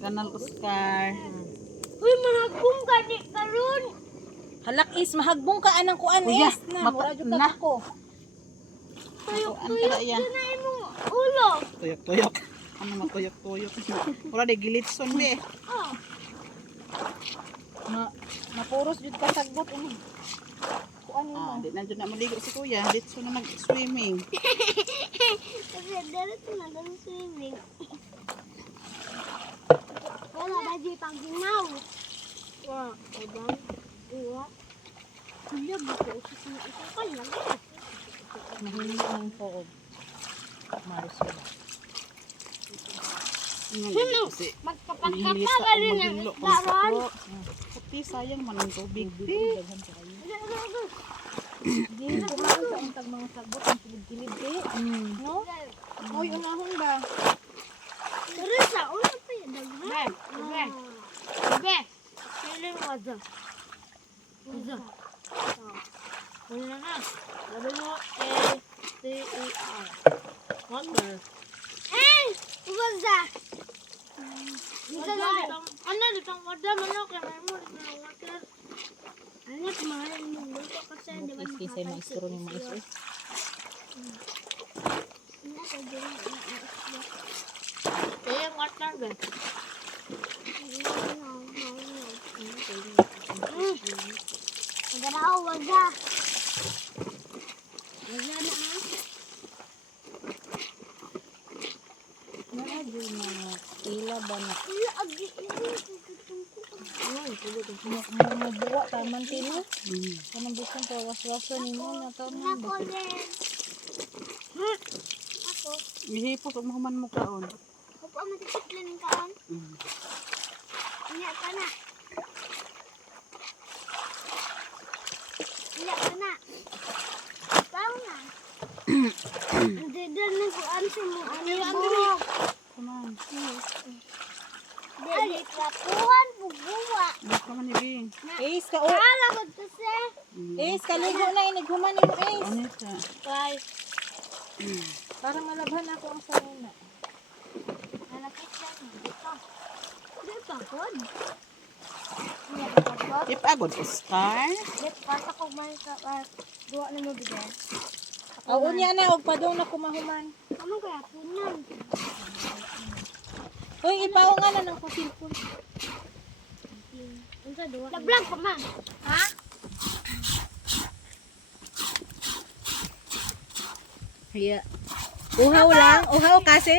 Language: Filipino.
Kanal Oscar. Uy, mahagbong ka di karon. Halak is mahagbong ka anang kuan Kuya, is na mura jud ka ako. Tuyok-tuyok. Tuyok na imong ulo. Tuyok-tuyok. Ano mo tuyok-tuyok? Mura de gilitson be. Oh. Mapuros jud ka sagbot ini. Kuan mo. Di na dyan na maligo si kuya. Dito na nag-swimming. Kasi diretso na daw swimming. Wala ba di pang ginaw? Wow, kadang. Uwa. Kuya, bako sa isang kalang. Mahilig ng poog. Marisol. Sino? Kasi Magkapagkapa ka rin ang isdaran. puti sayang man ang tubig. Di kumain sa untag mga sagbot ang kilid-kilid no? Oy, unahon ba? Pero sa ulo pa yung daghan. Be. Feeling waza. Waza. Wala na. Sabi mo, A-C-E-R. Water. Eh! Waza! Ano, ditang water mo na. Kaya mo, ditang water. Anak, mahal mo. Luto kasi, di ba Kisay mga istro ni mga istro. Kaya yung water, be. Magaraw, waga. Waga na ha? Naadyo na tila ba na Wala, agi. mabuwa taman tino. Kanang bisan pa waswaso nimo na taman Ako ba? din. Ako. Mihipos ang mahuman mo kaon. Ako pa matitiplan ng kaon. Inya ka na. Inya ka na. Pao na. Hindi din nag-answer mo. Ano yung buhok? Come on. Dili kapuhan, bubuwa. Baka man ibing. Is ka o. Alabot kasi. Is kaligo na inighuman nimo is. Ano ito? Bye. Para malabhan ako ang sanina. Malapit lang. Dito. Di pa pod. Di pa pod. Ipagod Oscar. Di pa sa kumain ka. Duwa na mo bigyan. Oo niya na og padung na kumahuman. Kamu kaya punan. Hoy ipaw nga na ng kusilpon. Unsa duwa? Nag-vlog pa man. Ha? Hiya. Uhaw lang, uhaw kasi.